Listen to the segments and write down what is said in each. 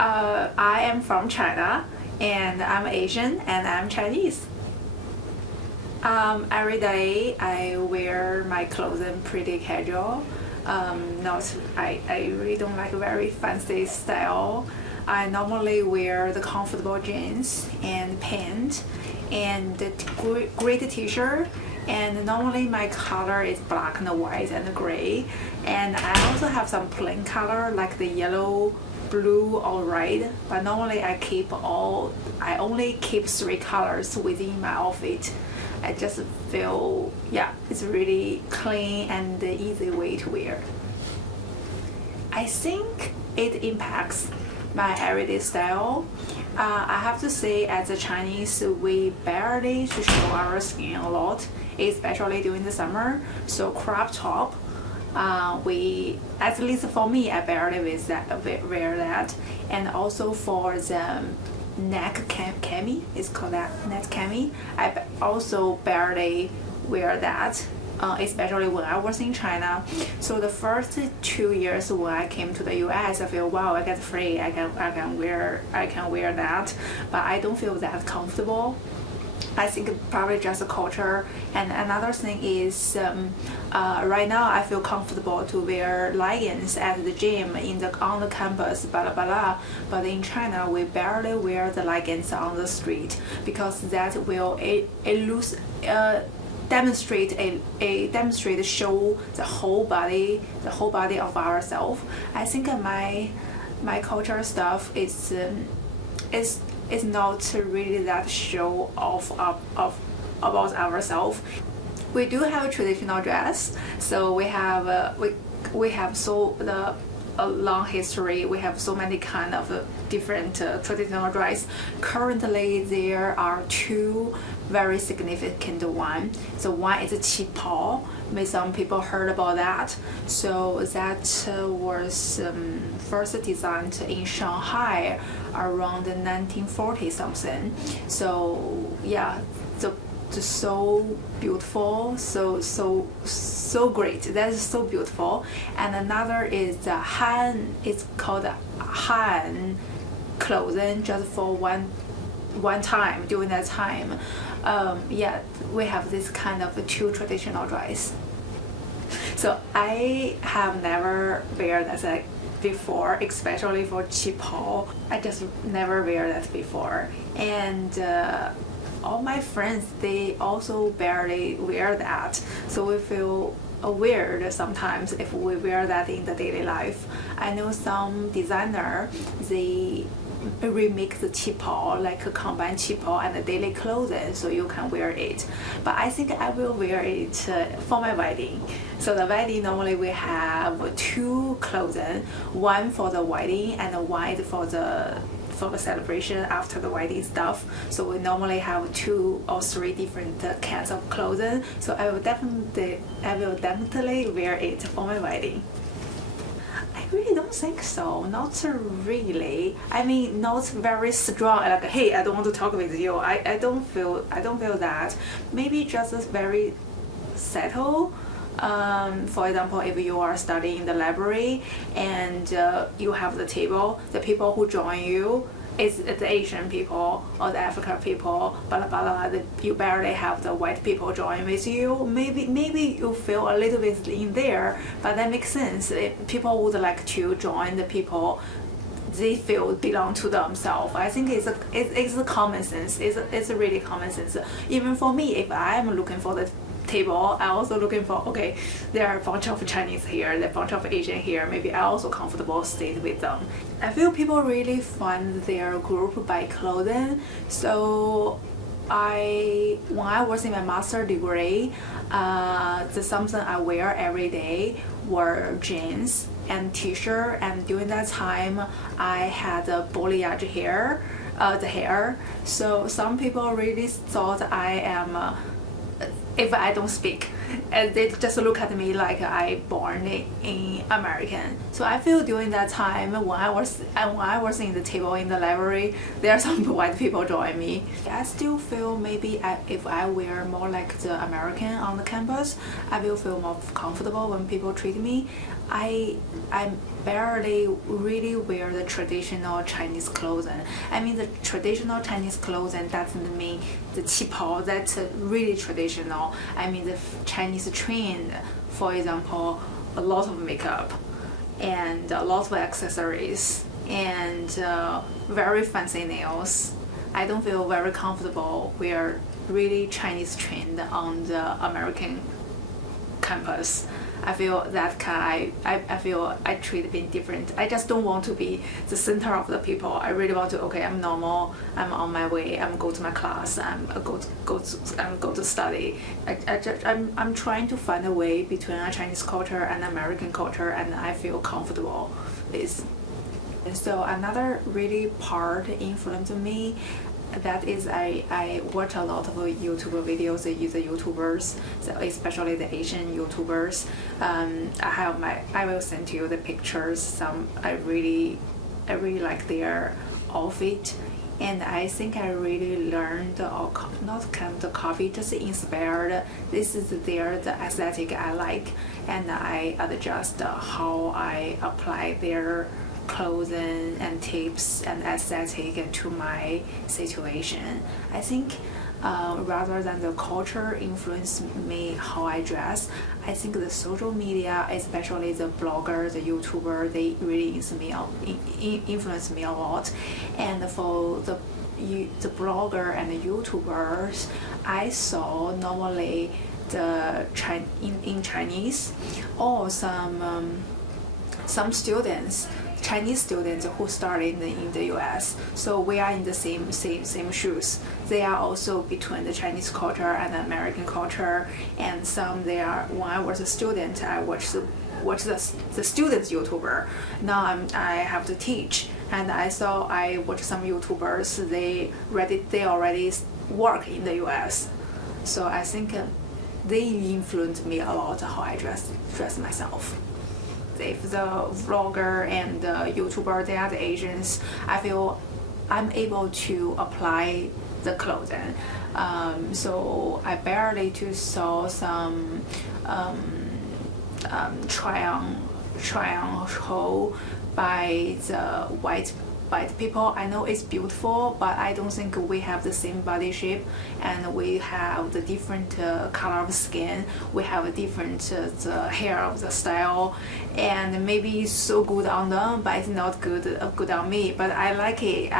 I am from China, and I'm Asian, and I'm Chinese. Every day I wear my clothing pretty casual. Not I really don't like very fancy style. I normally wear the comfortable jeans and pants and the great t-shirt. And normally my color is black and white and gray. And I also have some plain color like the yellow, blue or red. But normally I only keep three colors within my outfit. I just feel, yeah, it's really clean and the easy way to wear. I think it impacts my everyday style. I have to say, as a Chinese, we barely to show our skin a lot, especially during the summer. So crop top, at least for me, I barely wear that. And also for the neck cami, it's called that neck cami. I also barely wear that, especially when I was in China. So the first 2 years when I came to the US, I feel wow, I get free. I can wear that, but I don't feel that comfortable. I think probably just a culture. And another thing is, right now I feel comfortable to wear leggings at the gym on the campus, blah blah blah. But in China, we barely wear the leggings on the street because that will demonstrate show the whole body of ourselves. I think my culture stuff is not really that show off of about ourselves. We do have a traditional dress, so we have a long history. We have so many kind of different traditional dress. Currently, there are two very significant one. So one is a qipao. Maybe some people heard about that. So that was first designed in Shanghai around 1940 something. So yeah, so beautiful, so great. That is so beautiful. And another is the Han. It's called Han clothing, just for one time during that time. Yeah, we have this kind of two traditional dress. So I have never wear that before, especially for qipao. I just never wear that before. And all my friends, they also barely wear that. So we feel weird sometimes if we wear that in the daily life. I know some designer, they remake the qipao, like a combined qipao and the daily clothing, so you can wear it. But I think I will wear it for my wedding. So the wedding, normally we have two clothing, one for the wedding and one for the celebration after the wedding stuff. So we normally have 2 or 3 different kinds of clothing. So I will definitely wear it for my wedding. I really don't think so. Not really. I mean, not very strong. Like, hey, I don't want to talk with you. I don't feel that. Maybe just very settled. For example, if you are studying in the library and you have the table, the people who join you is the Asian people or the African people, blah blah blah. You barely have the white people join with you. Maybe you feel a little bit in there, but that makes sense. People would like to join the people they feel belong to themselves. I think it's a common sense. It's a really common sense. Even for me, if I'm looking for the table, I also looking for, okay, there are a bunch of Chinese here, there are a bunch of Asian here, maybe I also comfortable staying with them. I feel people really find their group by clothing. So when I was in my master degree, the something I wear every day were jeans and t-shirt, and during that time I had a balayage hair, the hair. So some people really thought I am if I don't speak, and they just look at me like I born in American. So I feel during that time when I was in the table in the library, there are some white people join me. I still feel maybe if I wear more like the American on the campus, I will feel more comfortable when people treat me. I barely really wear the traditional Chinese clothing. I mean the traditional Chinese clothing doesn't mean the qipao that's really traditional. I mean the Chinese trend, for example, a lot of makeup and a lot of accessories and very fancy nails. I don't feel very comfortable wear really Chinese trend on the American campus. I feel that I feel I treat being different. I just don't want to be the center of the people. I really want to, okay, I'm normal, I'm on my way, I'm go to my class, I'm go to study. I'm trying to find a way between a Chinese culture and American culture, and I feel comfortable with. So another really part influenced me, that is I watch a lot of YouTube videos, the YouTubers, so especially the Asian YouTubers. I will send to you the pictures. Some I really like their outfit, and I think I really learned or not kind of copy, just inspired. This is the aesthetic I like, and I adjust how I apply their clothing and tips and aesthetic to my situation. I think rather than the culture influence me how I dress, I think the social media, especially the blogger, the YouTuber, they really influence me a lot. And for the blogger and the YouTubers, I saw normally in Chinese, or some students, Chinese students who started in the US. So we are in the same shoes. They are also between the Chinese culture and the American culture. And some they are. When I was a student, I watched the students YouTuber. Now I have to teach, and I watch some YouTubers. They already work in the US. So I think they influenced me a lot how I dress myself. If the vlogger and the YouTuber, they are the Asians, I feel I'm able to apply the clothing. So I barely to saw some try on show by the white people. I know it's beautiful, but I don't think we have the same body shape, and we have the different color of skin. We have a different the hair of the style, and maybe it's so good on them, but it's not good on me. But I like it.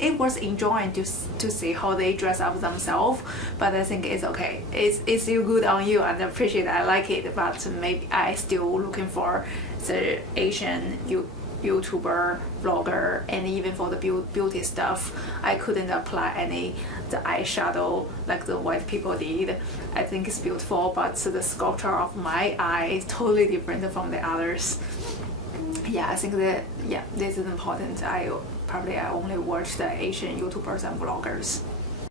It was enjoying to see how they dress up themselves. But I think it's okay. It's still good on you, and I appreciate it. I like it, but maybe I still looking for the Asian YouTuber, vlogger, and even for the beauty stuff, I couldn't apply the eyeshadow like the white people did. I think it's beautiful, but the sculpture of my eye is totally different from the others. Yeah, I think this is important. I only watch the Asian YouTubers and vloggers.